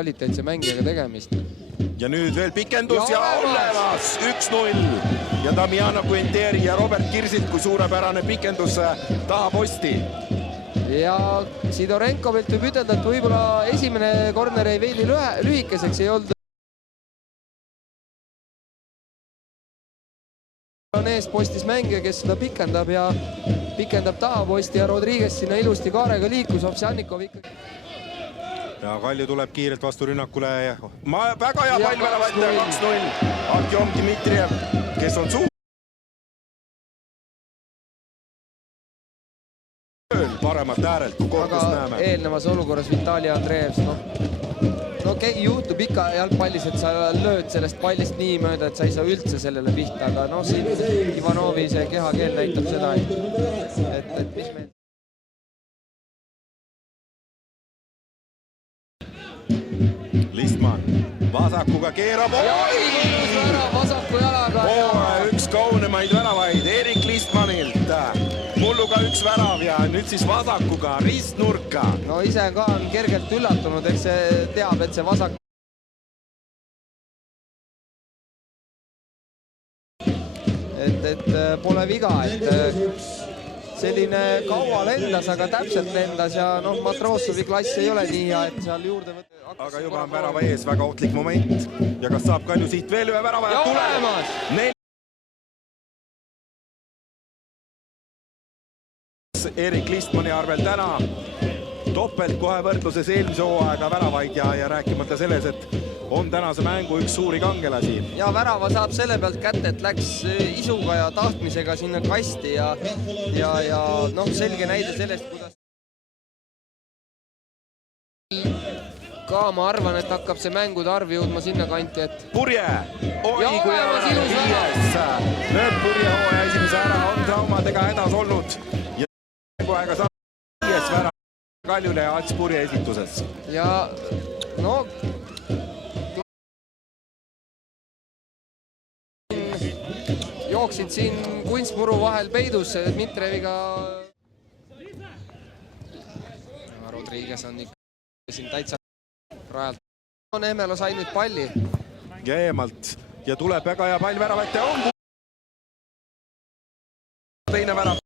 kvaliteetse mängijaga tegemist. Ja nüüd veel pikendus ja olemas 1-0 ja Damiano Quinteri ja Robert Kirsilt, kui suurepärane pikendus taha posti. Ja Sidorenkovilt võib ütelda, et võib-olla esimene korner ei veidi lühikeseks, ei olnud on ees postis mängija, kes seda pikendab taha posti ja Rodriguez sinna ilusti kaarega liikus, Ovsjannikov ikkagi. Ja Kalju tuleb kiirelt vastu rünnakule. Väga hea pall väravalt 2-0. Artjom Dmitrijev, kes on suur. Paremat äärelt, kui korpust näeme. Aga eelnevas olukorras Vitali Andreevs, no juhtub ikka jalgpallis, et sa lööd sellest pallist nii mööda, et sa ei saa üldse sellele pihta, aga siin Ivanovi see kehakeel näitab seda, et mis meil... Listman vasakuga keerab. Vasaku jalaga. Üks kaunemaid väravaid Erik Listmanilt. Mulluga üks värav ja nüüd siis vasakuga ristnurka. No ise ka on kergelt üllatunud, eks see teab, et see vasak... Et pole viga, et selline kaua lendas, aga täpselt lendas ja Matrossovi klass ei ole nii hea, et seal juurde võtta. Aga juba on värava ees, väga ohtlik moment. Ja kas saab Kalju siit veel ühe värava ja tulemas? Erik Listmani arvel täna topelt kohe võrdluses eelmise hooaega väravaid ja rääkimata selles, et on tänase mängu üks suuri kangelasi. Ja värava saab selle pealt kätte, et läks isuga ja tahtmisega sinna kasti ja selge näide sellest, kuidas ka ma arvan, et hakkab see mängude arv jõudma sinna kanti, et Purje! Ja olemas ilus värav! Lööb Purje hooaja esimese ära, on traumadega hädas olnud ja aega saab 5 värav Kaljule ja Ats Purje esituses. Ja jooksid siin kunstmuru vahel peidus Dmitrijeviga. Rodriguez on ikka siin täitsa rajalt. Emelo sai nüüd palli. Ja eemalt ja tuleb väga hea pall väravat ja on teine värav.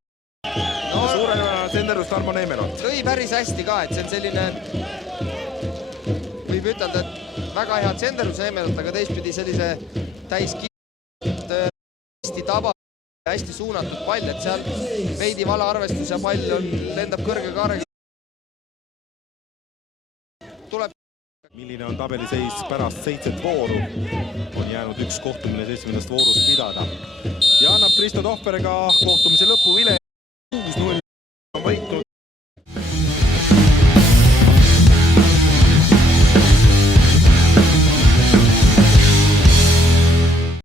Suurenevana senderust Armo Neemelot. Lõi päris hästi ka, et see on selline, võib ütelda, et väga hea senderus Neemelot, aga teistpidi sellise hästi taba, hästi suunatud pall, et seal veidi vale arvestus ja pall lendab kõrge kaarega. Milline on tabeliseis pärast 7 vooru? On jäänud üks kohtumine 7. voorust pidada. Ja annab Kristo Tohverega kohtumise lõpu vile 6-0.